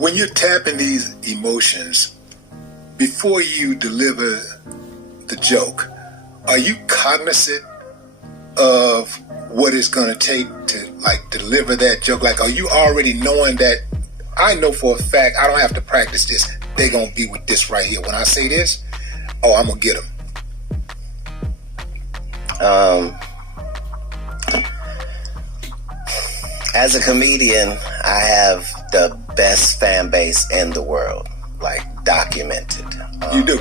when you're tapping these emotions, before you deliver the joke, are you cognizant of what it's going to take to like deliver that joke? Like, are you already knowing that I know for a fact I don't have to practice this? They're going to be with this right here. When I say this, oh, I'm going to get them. As a comedian, I have the best fan base in the world, like documented. You do.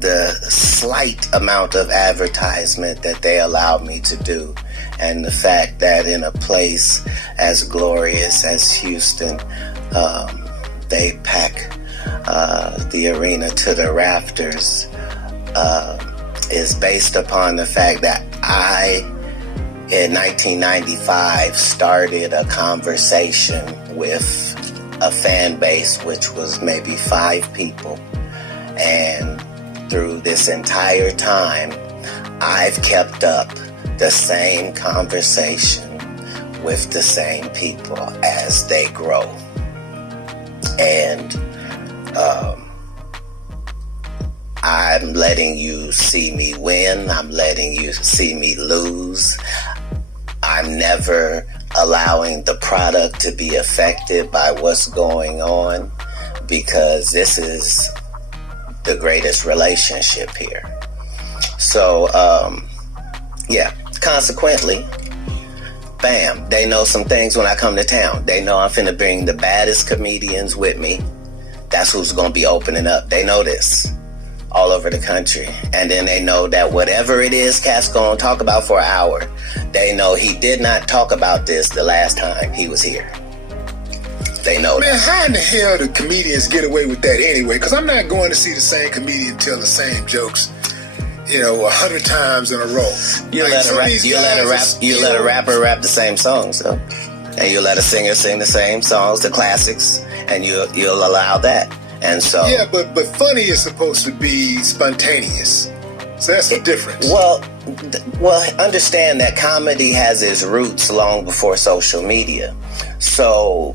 The slight amount of advertisement that they allowed me to do, and the fact that in a place as glorious as Houston, they pack the arena to the rafters, is based upon the fact that I, in 1995, started a conversation with a fan base which was maybe 5 people, and through this entire time I've kept up the same conversation with the same people as they grow. And I'm letting you see me win, I'm letting you see me lose. I'm never allowing the product to be affected by what's going on, because this is the greatest relationship here. So, yeah, consequently, bam, they know some things when I come to town. They know I'm finna bring the baddest comedians with me. That's who's gonna be opening up. They know this all over the country. And then they know that whatever it is Katt's gonna talk about for an hour, they know he did not talk about this the last time he was here. They know Man, that. how in the hell do comedians get away with that anyway? Because I'm not going to see the same comedian tell the same jokes, 100 times in a row. You let a rapper rap the same songs, though. And you let a singer sing the same songs, the classics, and you'll allow that. And so, yeah, but funny is supposed to be spontaneous, so that's the difference. Well, understand that comedy has its roots long before social media. So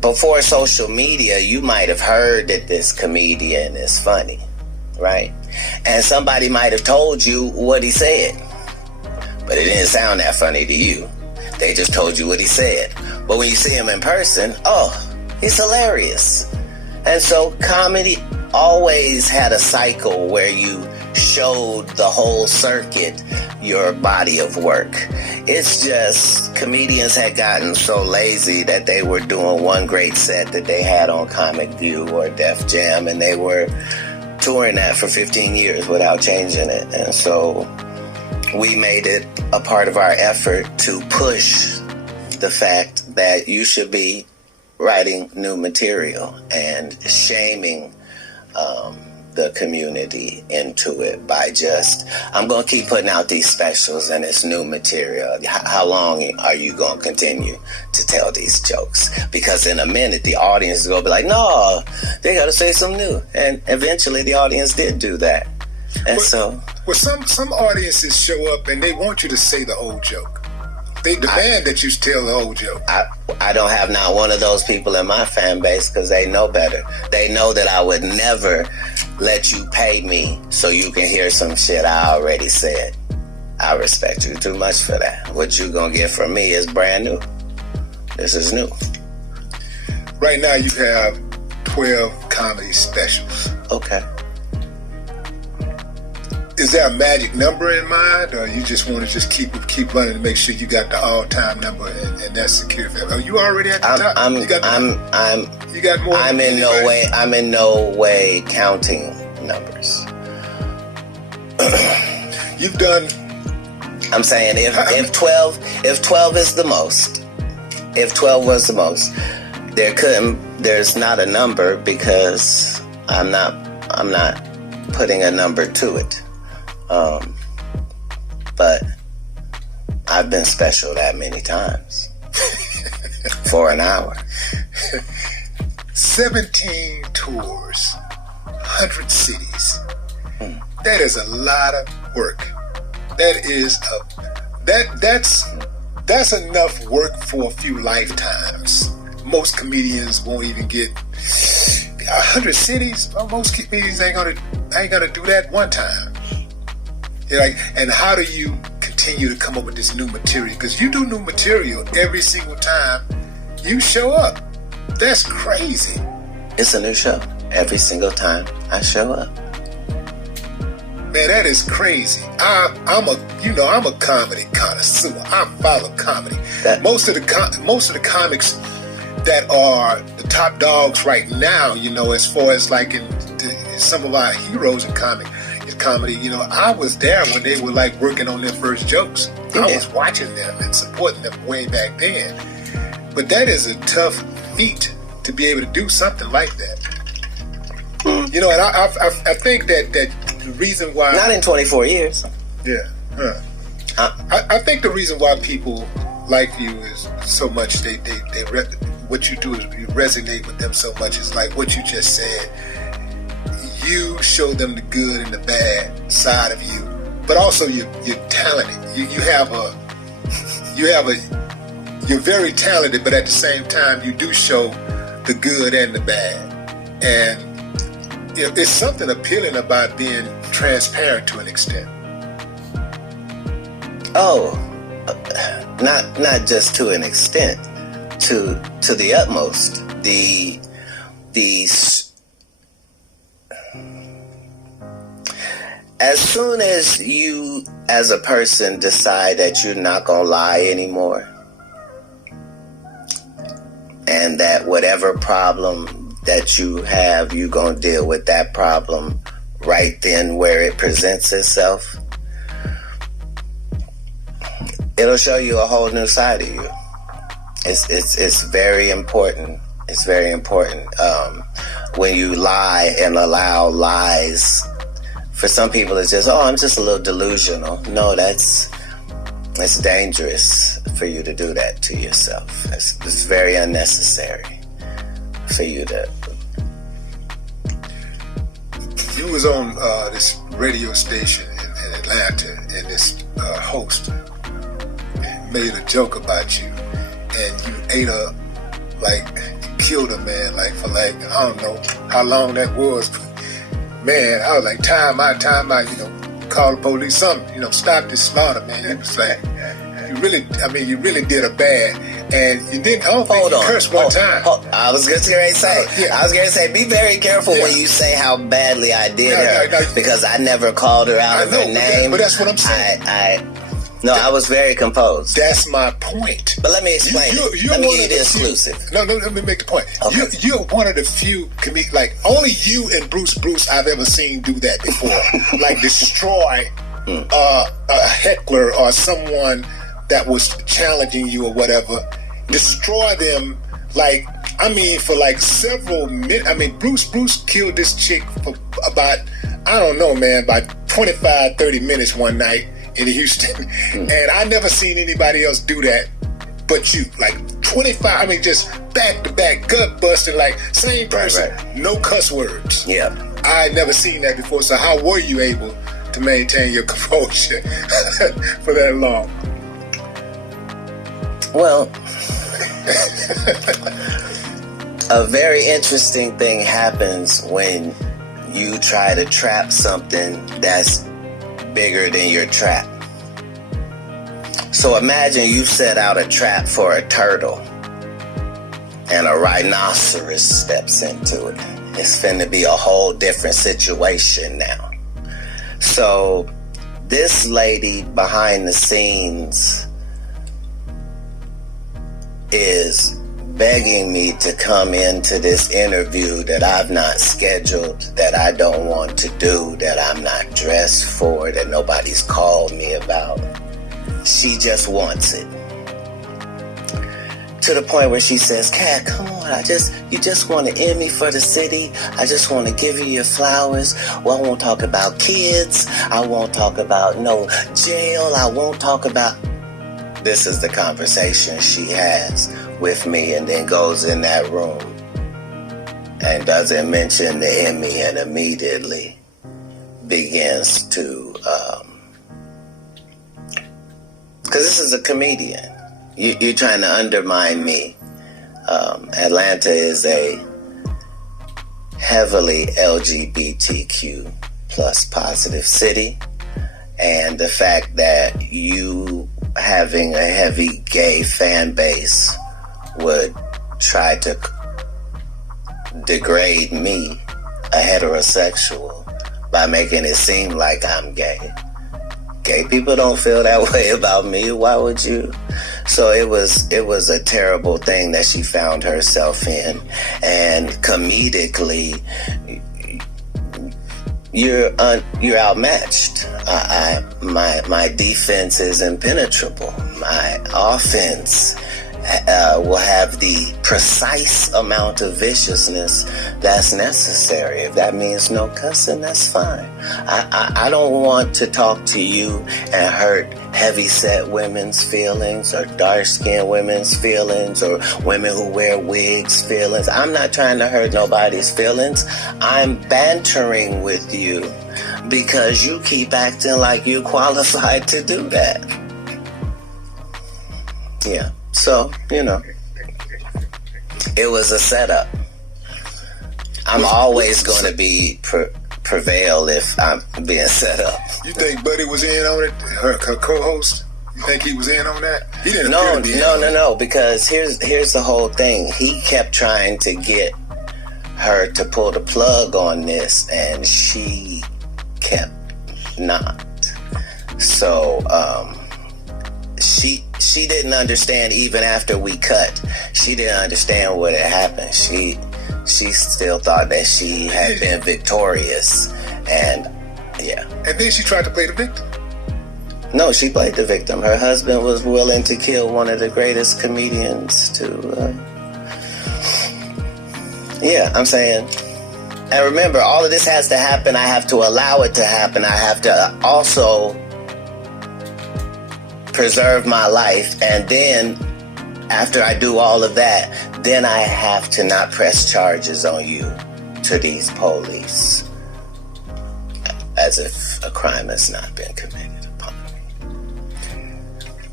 before social media, you might have heard that this comedian is funny, right? And somebody might have told you what he said, but it didn't sound that funny to you. They just told you what he said. But when you see him in person, oh, he's hilarious. And so comedy always had a cycle where you showed the whole circuit your body of work. It's just comedians had gotten so lazy that they were doing one great set that they had on Comic View or Def Jam, and they were touring that for 15 years without changing it. And so we made it a part of our effort to push the fact that you should be writing new material and shaming the community into it by just, I'm going to keep putting out these specials and it's new material. How long are you going to continue to tell these jokes? Because in a minute, the audience is going to be like, no, they got to say something new. And eventually the audience did do that. And some audiences show up and they want you to say the old joke. They demand that you tell the whole joke. I don't have not one of those people in my fan base because they know better. They know that I would never let you pay me so you can hear some shit I already said. I respect you too much for that. What you gonna get from me is brand new. This is new. Right now you have 12 comedy specials. Okay. Is there a magic number in mind, or you just want to just keep running to make sure you got the all-time number and that's secure? Are you already at the top? You got more. I'm in no way counting numbers. You've done. I'm saying if 12 is the most, if 12 was the most, there's not a number because I'm not putting a number to it. But I've been special that many times for an hour. 17 tours, 100 cities. That is a lot of work. That's That's enough work for a few lifetimes. Most comedians won't even get 100 cities. Well, most comedians ain't gonna do that one time. You're like, and how do you continue to come up with this new material? Because you do new material every single time you show up. That's crazy. It's a new show every single time I show up. Man, that is crazy. I'm a comedy connoisseur. I follow comedy. Most of the comics that are the top dogs right now, as far as like some of our heroes in comedy, I was there when they were like working on their first jokes. I was watching them and supporting them way back then. But that is a tough feat to be able to do something like that. And I think that the reason why... Not in 24 years. Yeah. I think the reason why people like you is so much, what you do is you resonate with them so much. Is like what you just said. You show them the good and the bad side of you, but also you're talented. You're very talented, but at the same time you do show the good and the bad. And it's something appealing about being transparent to an extent. Oh, not just to an extent, to the utmost. As soon as you, as a person, decide that you're not gonna lie anymore, and that whatever problem that you have, you're gonna deal with that problem right then where it presents itself, it'll show you a whole new side of you. It's very important. It's very important when you lie and allow lies. For some people, it's just, I'm just a little delusional. No, it's dangerous for you to do that to yourself. It's very unnecessary for you to. You was on this radio station in Atlanta, and this host made a joke about you, and you ate a, killed a man, for I don't know how long that was. Man, I was like, time out, call the police, something, stop this slaughter, man. It was like, you really did a bad, and you didn't, I don't think you cursed one time. I was going to say, be very careful when you say how badly I did her, because I never called her out of her name. But that's what I'm saying. I was very composed. That's my point. But let me explain it. Let me give you the exclusive. No, let me make the point. Okay. You're one of the few only you and Bruce I've ever seen do that before. Destroy a heckler or someone that was challenging you or whatever. Destroy them for several minutes. Bruce killed this chick for about, I don't know, man, about 25, 30 minutes one night in Houston. And I never seen anybody else do that but you. 25, just back to back, gut busting, same person, right. No cuss words. Yeah. I had never seen that before, so how were you able to maintain your composure for that long? Well, a very interesting thing happens when you try to trap something that's bigger than your trap. So imagine you set out a trap for a turtle and a rhinoceros steps into it. It's finna be a whole different situation now. So this lady behind the scenes is begging me to come into this interview that I've not scheduled, that I don't want to do, that I'm not dressed for, that nobody's called me about. She just wants it. To the point where she says, Katt, come on, you just want an Emmy for the city. I just want to give you your flowers. Well, I won't talk about kids. I won't talk about no jail. I won't talk about... This is the conversation she has with me, and then goes in that room and doesn't mention the Emmy and immediately begins to... because this is a comedian. you're trying to undermine me. Atlanta is a heavily LGBTQ plus positive city, and the fact that you having a heavy gay fan base would try to degrade me, a heterosexual, by making it seem like I'm gay. Gay people don't feel that way about me. Why would you? So it was a terrible thing that she found herself in, and comedically, you're outmatched. My defense is impenetrable. My offense will have the precise amount of viciousness that's necessary. If that means no cussing, that's fine. I don't want to talk to you and hurt heavy-set women's feelings or dark-skinned women's feelings or women who wear wigs' feelings. I'm not trying to hurt nobody's feelings. I'm bantering with you because you keep acting like you're qualified to do that. Yeah. So, it was a setup. I'm always going to be prevail if I'm being set up. You think Buddy was in on it? Her co-host? You think he was in on that? He didn't. No. Because here's the whole thing. He kept trying to get her to pull the plug on this, and she kept not. So, She didn't understand even after we cut. She didn't understand what had happened. She still thought that she had been victorious, and yeah. And then she tried to play the victim. No, she played the victim. Her husband was willing to kill one of the greatest comedians to. Yeah, I'm saying. And remember, all of this has to happen. I have to allow it to happen. I have to also preserve my life, and then after I do all of that, then I have to not press charges on you to these police as if a crime has not been committed upon me.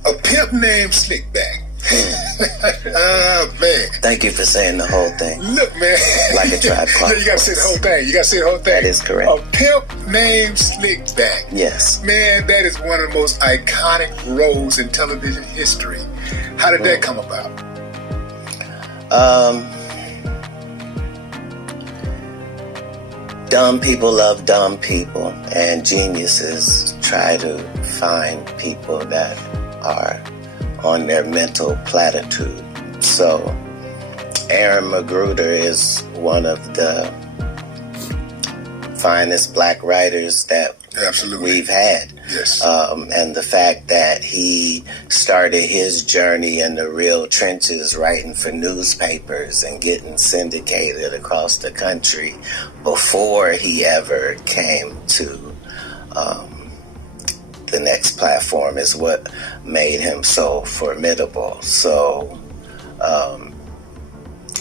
A pimp named Slickback. Oh, man. Thank you for saying the whole thing. Look, man. Like a Tribe Called You gotta say the whole thing. That is correct. A pimp named Slickback. Yes. Man, that is one of the most iconic roles in television history. How did that come about? Dumb people love dumb people, and geniuses try to find people that are on their mental platitude. So Aaron Magruder is one of the finest black writers that we've had. Yes. And the fact that he started his journey in the real trenches, writing for newspapers and getting syndicated across the country before he ever came to the next platform is what made him so formidable. So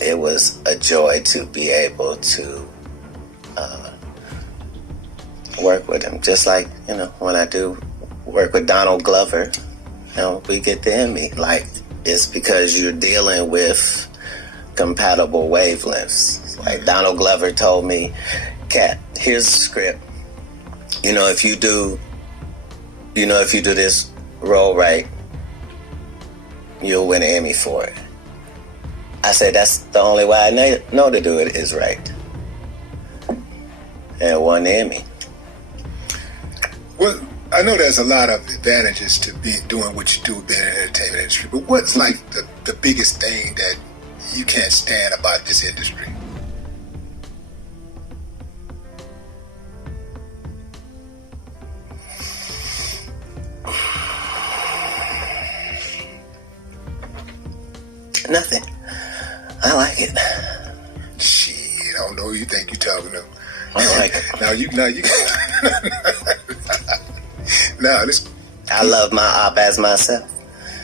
it was a joy to be able to work with him. Just like, when I do work with Donald Glover, we get the Emmy. Like, it's because you're dealing with compatible wavelengths. Like Donald Glover told me, Katt, here's the script. If you do this role right, you'll win an Emmy for it. I said, that's the only way I know to do it is right. And won the Emmy. Well, I know there's a lot of advantages to doing what you do being in the entertainment industry, but what's like the biggest thing that you can't stand about this industry? Nothing. I like it. Shit, I don't know who you think you're talking to. I like it. Now you. Now this. I love my op as myself.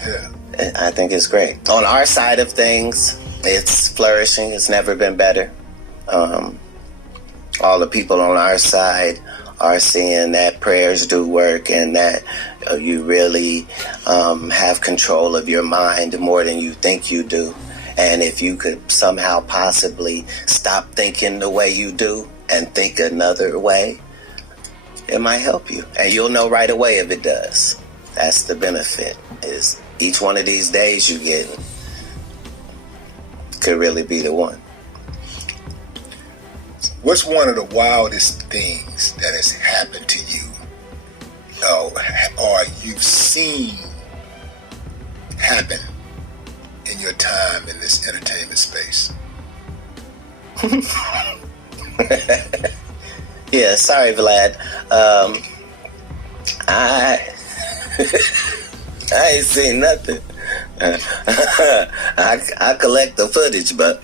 Yeah. I think it's great. On our side of things, it's flourishing. It's never been better. All the people on our side are seeing that prayers do work and that you really have control of your mind more than you think you do. And if you could somehow possibly stop thinking the way you do and think another way, it might help you. And you'll know right away if it does. That's the benefit, is each one of these days you get could really be the one. What's one of the wildest things that has happened to you or you've seen happen in your time in this entertainment space? Yeah, sorry, Vlad. I ain't seen nothing. I collect the footage, but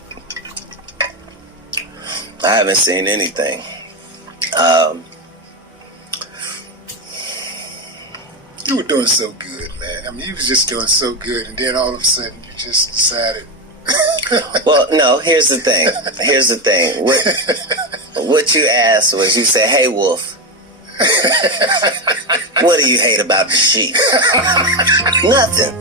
I haven't seen anything. You were doing so good, man. I mean, you was just doing so good, and then all of a sudden you just decided. Well, no, here's the thing. What you asked was, you said, "Hey, Wolf, what do you hate about the sheep?" Nothing.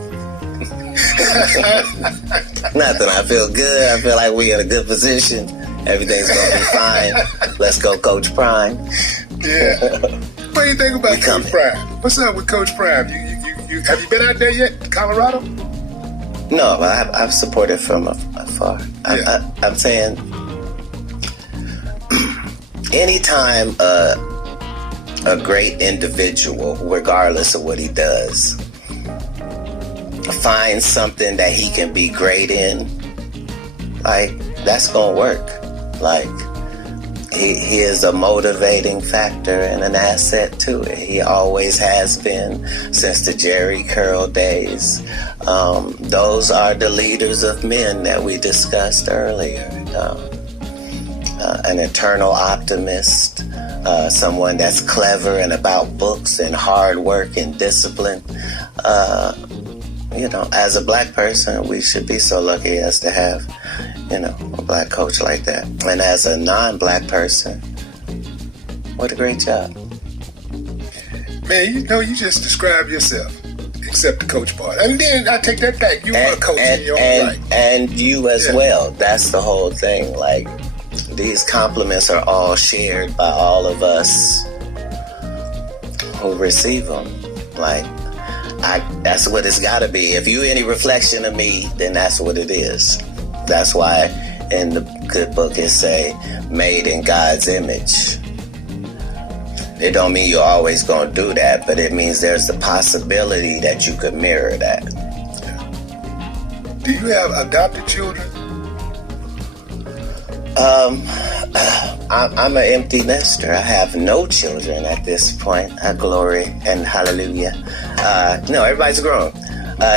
Nothing. I feel good. I feel like we're in a good position. Everything's going to be fine. Let's go, Coach Prime. Yeah. What do you think about Coach Prime? What's up with Coach Prime? You have you been out there yet, Colorado? No, I've supported from afar. Yeah. I'm saying, anytime a great individual, regardless of what he does, finds something that he can be great in, like, that's gonna work. Like, he is a motivating factor and an asset to it. He always has been since the Jerry Curl days. Those are the leaders of men that we discussed earlier. An eternal optimist, someone that's clever and about books and hard work and discipline. As a black person, we should be so lucky as to have, a black coach like that. And as a non-black person, what a great job. Man, you just described yourself, except the coach part. And then I take that back. You are a coach in your own right. And you as well. That's the whole thing. Like, these compliments are all shared by all of us who receive them. Like, that's what it's got to be. If you any reflection of me, then that's what it is. That's why in the good book it say, made in God's image. It don't mean you're always going to do that, but it means there's the possibility that you could mirror that. Do you have adopted children? I'm an empty nester. I have no children at this point. Glory and hallelujah. No, everybody's grown.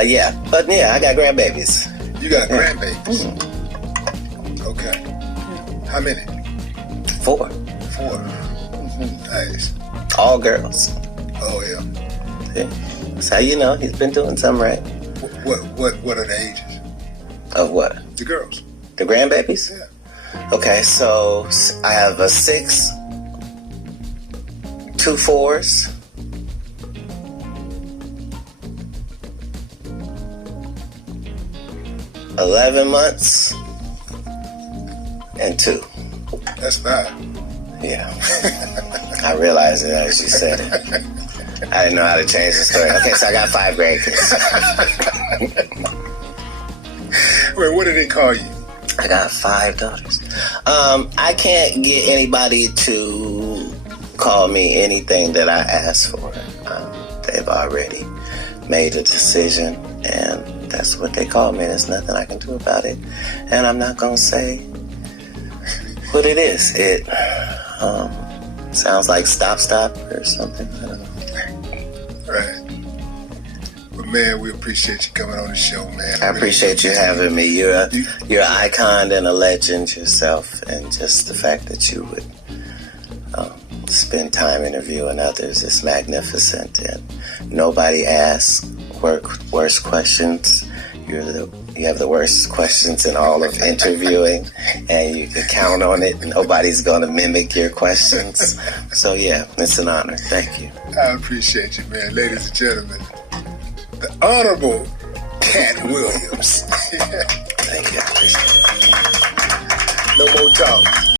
Yeah, but yeah, I got grandbabies. You got grandbabies? Mm-hmm. Okay. How many? 4. 4. Mm-hmm. Nice. All girls. Oh yeah. So he's been doing something right. What are the ages? Of what? The girls. The grandbabies? Yeah. Okay, so I have a 6, 2 4s, 11 months, and 2. That's 5. Yeah. I realized it as you said it. I didn't know how to change the story. Okay, so I got 5 grandkids. Wait, what do they call you? I got 5 daughters. I can't get anybody to call me anything that I ask for. They've already made a decision, and that's what they call me. There's nothing I can do about it. And I'm not going to say what it is. It sounds like stop or something. I don't know. Right. But man, we appreciate you coming on the show, man. I appreciate you having me. You're an icon and a legend yourself, and just the fact that you would spend time interviewing others is magnificent. And nobody asks worse questions. You're the You have the worst questions in all of interviewing, and you can count on it. Nobody's going to mimic your questions. So, yeah, it's an honor. Thank you. I appreciate you, man. Ladies and gentlemen, the Honorable Katt Williams. Thank you. I appreciate it. No more talk.